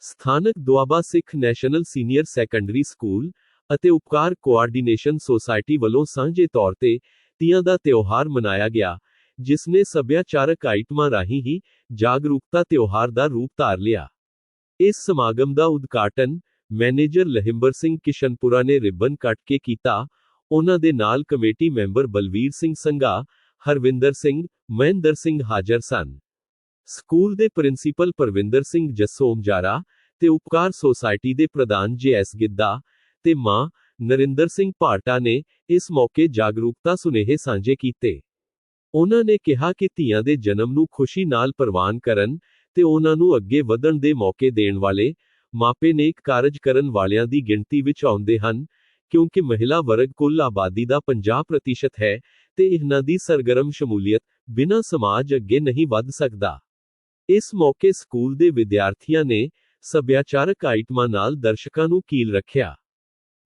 ਸਥਾਨਕ Doaba Sikh national senior secondary school ਅਤੇ Upkar coordination society ਵੱਲੋਂ ਸਾਂਝੇ ਤੌਰ ਤੇ ਤੀਆਂ ਦਾ ਤਿਉਹਾਰ ਮਨਾਇਆ ਗਿਆ, ਜਿਸ ਨੇ ਸੱਭਿਆਚਾਰਕ ਆਈਟਮਾਂ ਰਾਹੀਂ ਹੀ ਜਾਗਰੂਕਤਾ ਤਿਉਹਾਰ ਦਾ ਰੂਪ ਧਾਰ ਲਿਆ। ਇਸ ਸਮਾਗਮ ਦਾ ਉਦਘਾਟਨ ਮੈਨੇਜਰ ਲਹਿੰਬਰ ਸਿੰਘ ਕਿਸ਼ਨਪੁਰਾ ਨੇ ਰਿਬਨ ਕੱਟ ਕੇ ਕੀਤਾ। ਉਹਨਾਂ ਦੇ ਨਾਲ ਕਮੇਟੀ ਮੈਂਬਰ ਬਲਵੀਰ ਸਿੰਘ ਸੰਘਾ, ਹਰਵਿੰਦਰ ਸਿੰਘ ਮਹਿੰਦਰ ਸਿੰਘ ਹਾਜ਼ਰ ਸਨ। ਸਕੂਲ ਦੇ ਪ੍ਰਿੰਸੀਪਲ ਪਰਵਿੰਦਰ ਸਿੰਘ ਜਸੋਮਜਾਰਾ ਤੇ ਉਪਕਾਰ ਸੁਸਾਇਟੀ ਦੇ ਪ੍ਰਧਾਨ ਜੇਐਸ ਗਿੱਦਾ ਤੇ ਮਾਂ ਨਰਿੰਦਰ ਸਿੰਘ ਭਾਟਾ ਨੇ ਇਸ ਮੌਕੇ ਜਾਗਰੂਕਤਾ ਸੁਨੇਹੇ ਸਾਂਝੇ ਕੀਤੇ। ਉਹਨਾਂ ਨੇ ਕਿਹਾ ਕਿ ਧੀਆਂ ਦੇ ਜਨਮ ਨੂੰ ਖੁਸ਼ੀ ਨਾਲ ਪ੍ਰਵਾਨ ਕਰਨ ਤੇ ਉਹਨਾਂ ਨੂੰ ਅੱਗੇ ਵਧਣ ਦੇ ਮੌਕੇ ਦੇਣ ਵਾਲੇ ਮਾਪੇ ਨੇਕ ਕਾਰਜ ਕਰਨ ਵਾਲਿਆਂ ਦੀ ਗਿਣਤੀ ਵਿੱਚ ਆਉਂਦੇ ਹਨ, ਕਿਉਂਕਿ ਮਹਿਲਾ ਵਰਗ ਕੁੱਲ ਆਬਾਦੀ ਦਾ 50% ਹੈ ਤੇ ਇਹਨਾਂ ਦੀ ਸਰਗਰਮ ਸ਼ਮੂਲੀਅਤ ਬਿਨਾਂ ਸਮਾਜ ਅੱਗੇ ਨਹੀਂ ਵੱਧ ਸਕਦਾ। ਇਸ ਮੌਕੇ ਸਕੂਲ ਦੇ ਵਿਦਿਆਰਥੀਆਂ ਨੇ ਸੱਭਿਆਚਾਰਕ ਆਈਟਮਾਂ ਨਾਲ ਦਰਸ਼ਕਾਂ ਨੂੰ ਕੀਲ ਰੱਖਿਆ।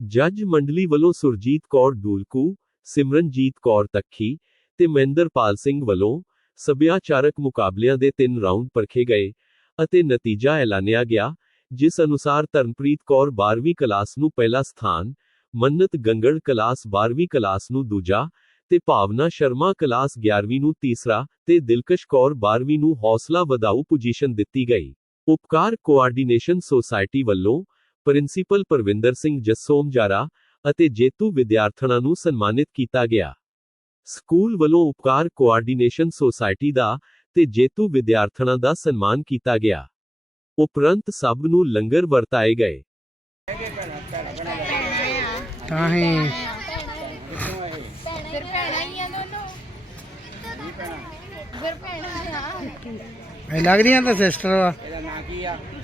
ਜੱਜ ਮੰਡਲੀ ਵੱਲੋਂ ਸੁਰਜੀਤ ਕੌਰ ਡੂਲਕੂ, ਸਿਮਰਨਜੀਤ ਕੌਰ ਤੱਖੀ ਤੇ ਮਹਿੰਦਰਪਾਲ ਸਿੰਘ ਵੱਲੋਂ ਸੱਭਿਆਚਾਰਕ ਮੁਕਾਬਲਿਆਂ ਦੇ ਤਿੰਨ ਰਾਊਂਡ ਪਰਖੇ ਗਏ ਅਤੇ ਨਤੀਜਾ ਐਲਾਨਿਆ ਗਿਆ, ਜਿਸ ਅਨੁਸਾਰ ਧਰਮਪ੍ਰੀਤ ਕੌਰ 12ਵੀਂ ਕਲਾਸ ਨੂੰ ਪਹਿਲਾ ਸਥਾਨ, ਮੰਨਤ ਗੰਗੜ ਕਲਾਸ 12ਵੀਂ ਕਲਾਸ ਨੂੰ ਦੂਜਾ ਤੇ ਭਾਵਨਾ ਸ਼ਰਮਾ ਕਲਾਸ 11ਵੀਂ ਨੂੰ ਤੀਸਰਾ ਤੇ ਦਿਲਕਸ਼ ਕੌਰ 12ਵੀਂ ਨੂੰ ਹੌਸਲਾ ਵਧਾਊ ਪੋਜੀਸ਼ਨ ਦਿੱਤੀ ਗਈ। ਉਪਕਾਰ ਕੋਆਰਡੀਨੇਸ਼ਨ ਸੁਸਾਇਟੀ ਵੱਲੋਂ ਪ੍ਰਿੰਸੀਪਲ ਪਰਵਿੰਦਰ ਸਿੰਘ ਜਸੋਮਜਾਰਾ ਅਤੇ ਜੇਤੂ ਵਿਦਿਆਰਥਣਾਂ ਨੂੰ ਸਨਮਾਨਿਤ ਕੀਤਾ ਗਿਆ। ਸਕੂਲ ਵੱਲੋਂ ਉਪਕਾਰ ਕੋਆਰਡੀਨੇਸ਼ਨ ਸੁਸਾਇਟੀ ਦਾ ਤੇ ਜੇਤੂ ਵਿਦਿਆਰਥਣਾਂ ਦਾ ਸਨਮਾਨ ਕੀਤਾ ਗਿਆ। ਉਪਰੰਤ ਸਭ ਨੂੰ ਲੰਗਰ ਵਰਤਾਏ ਗਏ। ਤਾਂ ਹੀ ਫਿਰ ਭੈਣਾਂ ਹੀ ਆ ਦੋਨੋਂ। ਫਿਰ ਭੈਣਾਂ ਹੀ ਆ ਇਹ ਲੱਗ ਰਹੀਆਂ ਤਾਂ ਸਿਸਟਰ ਵਾ ਸੌਣ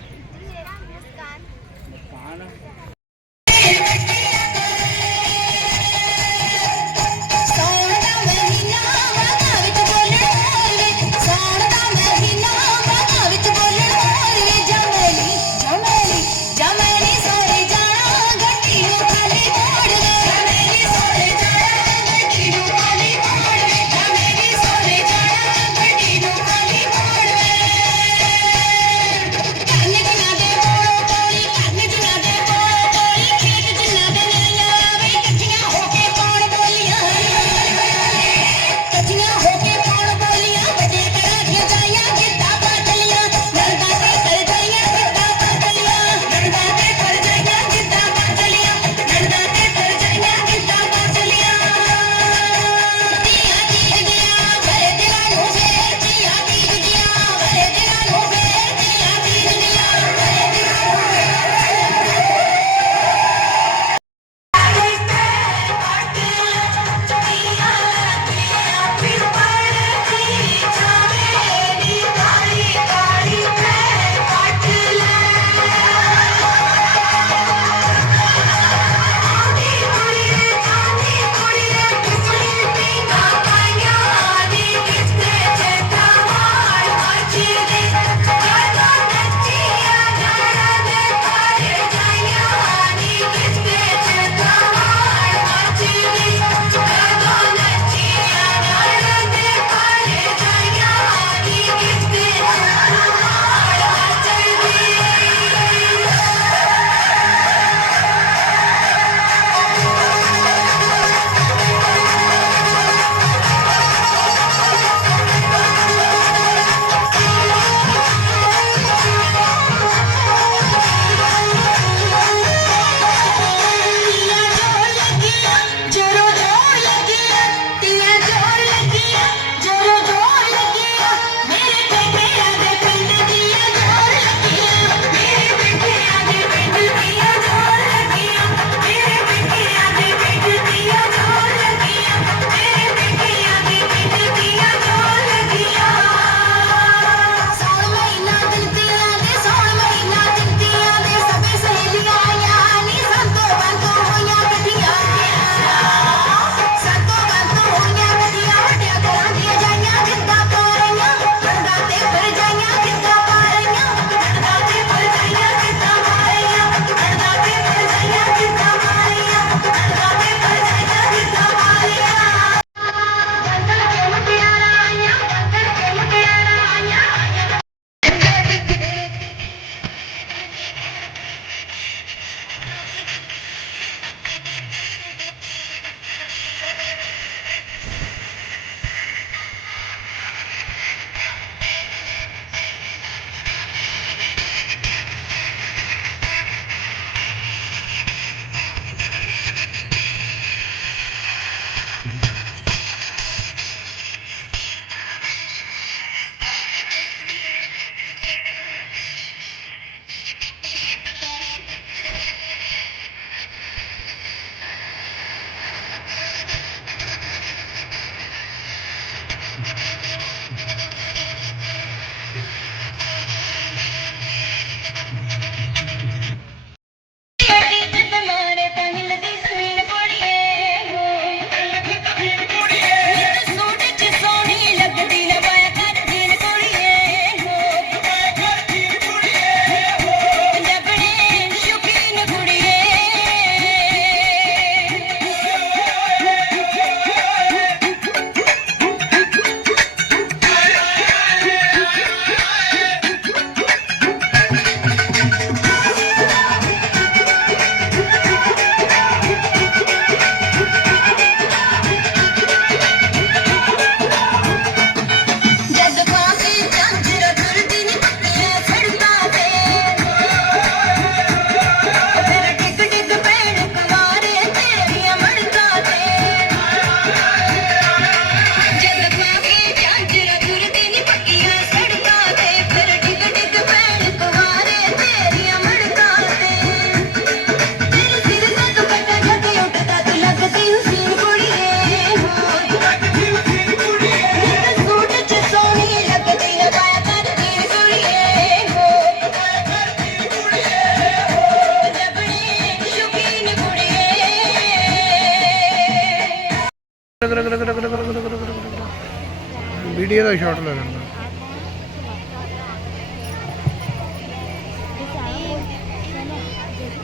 ਸ਼ਾਟ ਲੈ ਲੈਂਦਾ।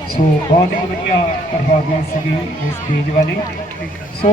ਸੋ ਬਹੁਤ ਹੀ ਵਧੀਆ ਪਰਫਾਰਮੈਂਸ ਸੀਗੀ ਇਸ ਸਟੇਜ ਵਾਲੀ। ਸੋ